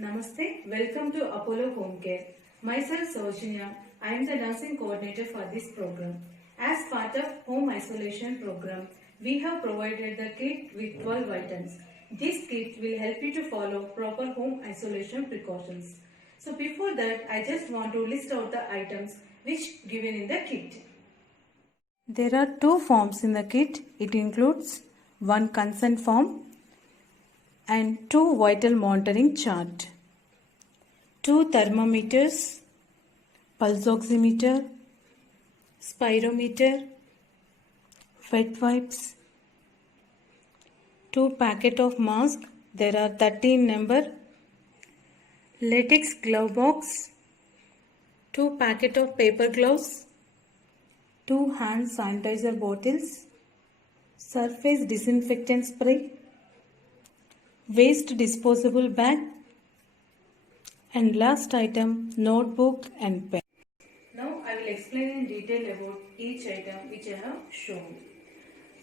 Namaste, welcome to Apollo Home Care. Myself Saujanya, I am the nursing coordinator for this program. As part of home isolation program, we have provided the kit with 12 items. This kit will help you to follow proper home isolation precautions. So before that, I just want to list out the items which given in the kit. There are two forms in the kit. It includes one consent form and two vital monitoring chart, two thermometers, pulse oximeter, spirometer, wet wipes, two packet of mask, there are 13 number, latex glove box, two packet of paper gloves, two hand sanitizer bottles, surface disinfectant spray, waste disposable bag, and last item, notebook and pen. Now I will explain in detail about each item which I have shown.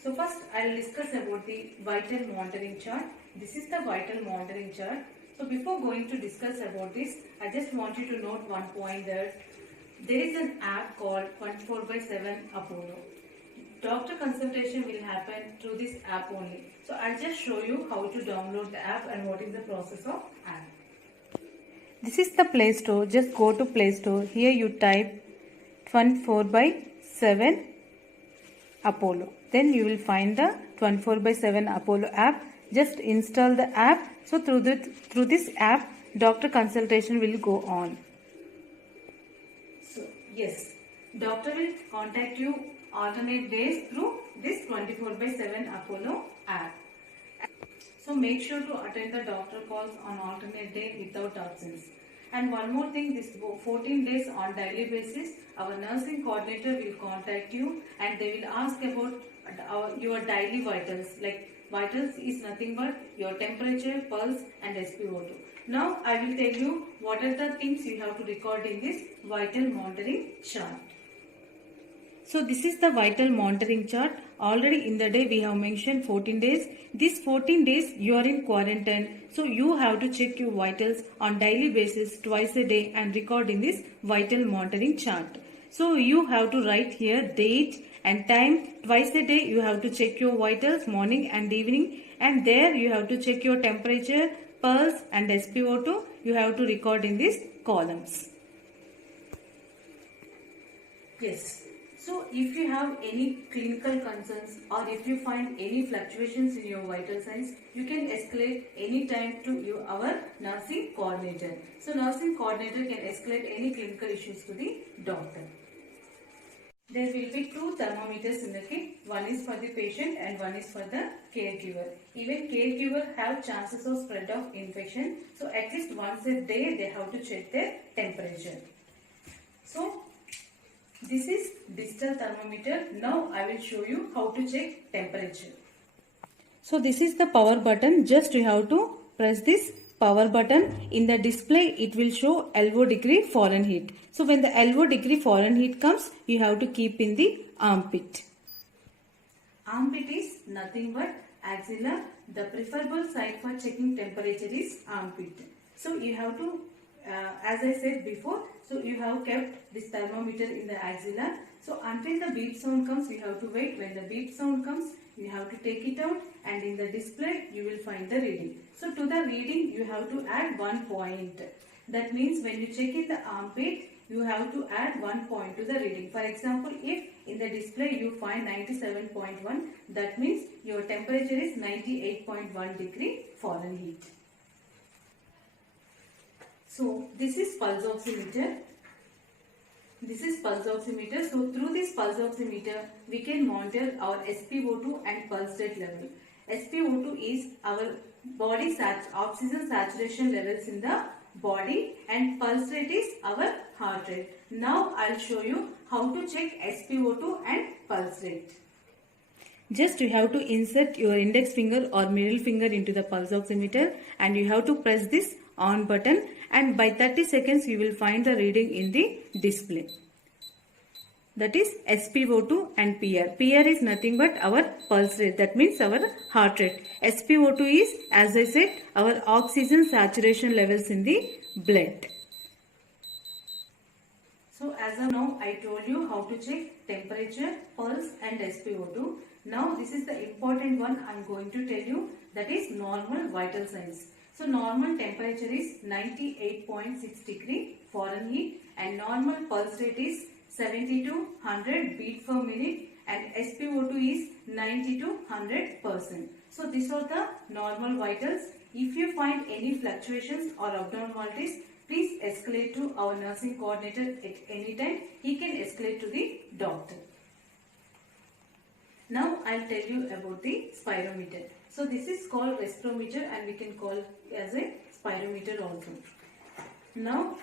So first I will discuss about the vital monitoring chart. This is the vital monitoring chart. So before going to discuss about this, I just want you to note one point that there is an app called 24/7 Apollo. Doctor consultation will happen through this app only. So I'll just show you how to download the app and what is the process of app. This is the Play Store. Just go to Play Store. Here you type 24/7 Apollo. Then you will find the 24/7 Apollo app. Just install the app. So through this app, doctor consultation will go on. So yes, doctor will contact you alternate days through this 24/7 Apollo app. So make sure to attend the doctor calls on alternate day without absence. And one more thing, this 14 days on daily basis, our nursing coordinator will contact you and they will ask about your daily vitals. Like vitals is nothing but your temperature, pulse and SpO2. Now I will tell you what are the things you have to record in this vital monitoring chart. So this is the vital monitoring chart. Already in the day we have mentioned 14 days. These 14 days you are in quarantine. So you have to check your vitals on daily basis twice a day and record in this vital monitoring chart. So you have to write here date and time. Twice a day you have to check your vitals morning and evening. And there you have to check your temperature, pulse and SpO2. You have to record in these columns. Yes. So if you have any clinical concerns or if you find any fluctuations in your vital signs, you can escalate anytime to our nursing coordinator. So nursing coordinator can escalate any clinical issues to the doctor. There will be two thermometers in the kit. One is for the patient and one is for the caregiver. Even caregiver have chances of spread of infection. So at least once a day they have to check their temperature. So this is digital thermometer. Now I will show you how to check temperature. So this is the power button. Just you have to press this power button. In the display it will show LO degree Fahrenheit. So when the LO degree Fahrenheit comes, you have to keep in the armpit. Armpit is nothing but axilla. The preferable site for checking temperature is armpit. So you have to as I said before, so you have kept this thermometer in the axilla. So until the beep sound comes, you have to wait. When the beep sound comes, you have to take it out and in the display, you will find the reading. So to the reading, you have to add 1 point. That means when you check in the armpit, you have to add 1 point to the reading. For example, if in the display you find 97.1, that means your temperature is 98.1 degree Fahrenheit. So this is pulse oximeter. This is pulse oximeter. So through this pulse oximeter, we can monitor our SpO2 and pulse rate level. SpO2 is our body oxygen saturation levels in the body and pulse rate is our heart rate. Now I'll show you how to check SpO2 and pulse rate. Just you have to insert your index finger or middle finger into the pulse oximeter and you have to press this on button and by 30 seconds you will find the reading in the display. that is SpO2 and PR. PR is nothing but our pulse rate, that means our heart rate. SpO2 is, as I said, our oxygen saturation levels in the blood. So as of now, I told you how to check temperature, pulse and SpO2. Now this is the important one I am going to tell you, that is normal vital signs. So normal temperature is 98.6 degree Fahrenheit and normal pulse rate is 70 to 100 beat per minute and SpO2 is 90 to 100%. So these are the normal vitals. If you find any fluctuations or abnormalities, please escalate to our nursing coordinator at any time. He can escalate to the doctor. Now I'll tell you about the spirometer. So this is called respirometer and we can call as a spirometer also. Now,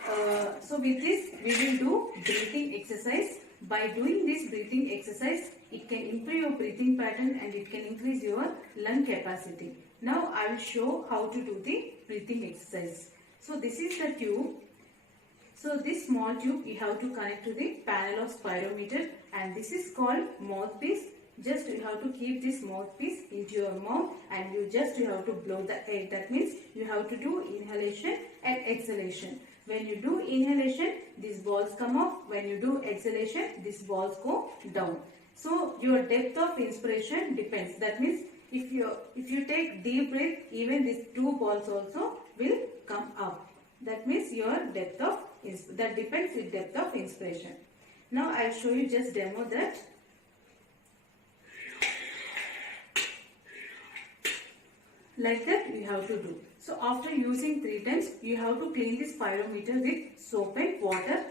so with this we will do breathing exercise. By doing this breathing exercise, it can improve your breathing pattern and it can increase your lung capacity. Now I will show how to do the breathing exercise. So this is the tube. So this small tube you have to connect to the panel of spirometer and this is called mouthpiece. Just you have to keep this mouthpiece into your mouth and you have to blow the air. That means you have to do inhalation and exhalation. When you do inhalation, these balls come up. When you do exhalation, these balls go down. So your depth of inspiration depends. That means if you take deep breath, even these two balls also will come up. That means your depth of that depends with depth of inspiration. Now I will show you just demo that. Like that you have to do. So after using 3 times, you have to clean this spirometer with soap and water.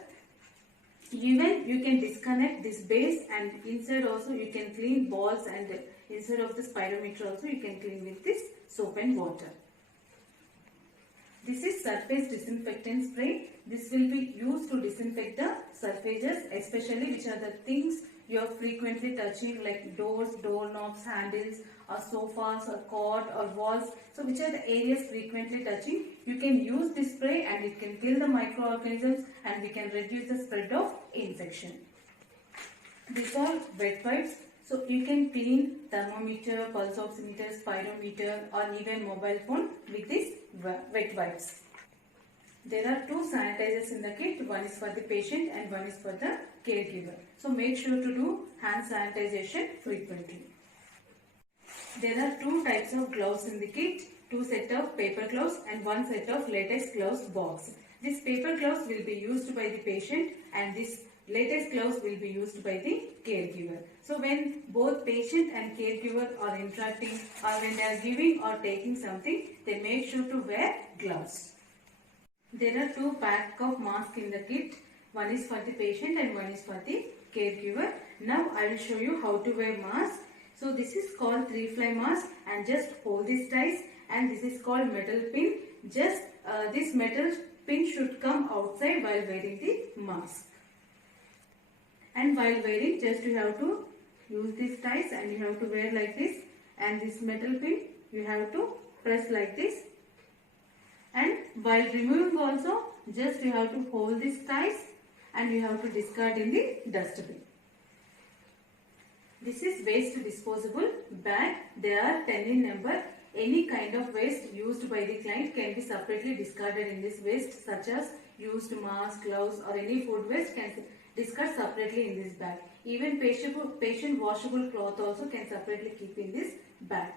Even you can disconnect this base and inside also you can clean balls and inside of the spirometer also you can clean with this soap and water. This is surface disinfectant spray. This will be used to disinfect the surfaces, especially which are the things you are frequently touching like doors, doorknobs, handles or sofas or cord or walls. So which are the areas frequently touching. You can use this spray and it can kill the microorganisms and we can reduce the spread of infection. These are wet wipes. So you can clean thermometer, pulse oximeter, spirometer or even mobile phone with these wet wipes. There are 2 sanitizers in the kit. One is for the patient and one is for the caregiver. So make sure to do hand sanitization frequently. There are 2 types of gloves in the kit. 2 sets of paper gloves and 1 set of latex gloves box. This paper gloves will be used by the patient and this latex gloves will be used by the caregiver. So when both patient and caregiver are interacting or when they are giving or taking something, they make sure to wear gloves. There are 2 packs of masks in the kit. One is for the patient and one is for the caregiver. Now I will show you how to wear mask. So this is called 3-fly mask and just hold this ties and this is called metal pin. Just this metal pin should come outside while wearing the mask. And while wearing, just you have to use these ties and you have to wear like this, and this metal pin you have to press like this, and while removing also just you have to hold these ties and you have to discard in the dustbin. This is waste disposable bag. They are 10 in number. Any kind of waste used by the client can be separately discarded in this waste, such as used mask, gloves or any food waste can discard separately in this bag. Even patient washable cloth also can separately keep in this bag.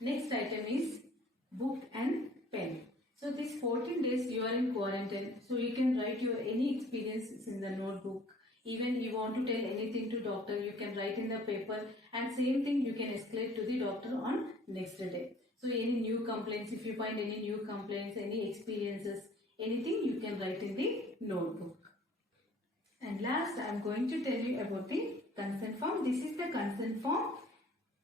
Next item is book and pen. So this 14 days you are in quarantine, so you can write your any experiences in the notebook. Even you want to tell anything to doctor, you can write in the paper, and same thing you can escalate to the doctor on next day. So any new complaints, if you find any new complaints, any experiences, anything you can write in the notebook. And last I am going to tell you about the consent form. This is the consent form.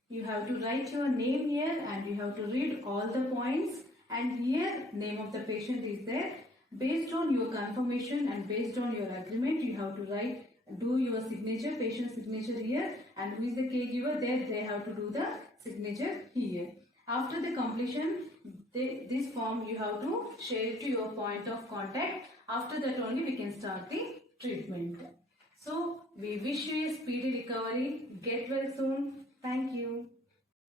You have to write your name here and you have to read all the points, and here name of the patient is there. Based on your confirmation and based on your agreement, you have to write, do your signature, patient signature here, and who is the caregiver there, they have to do the signature here. After the completion, this form you have to share it to your point of contact. After that only we can start the treatment. So We wish you a speedy recovery. Get well soon. Thank you.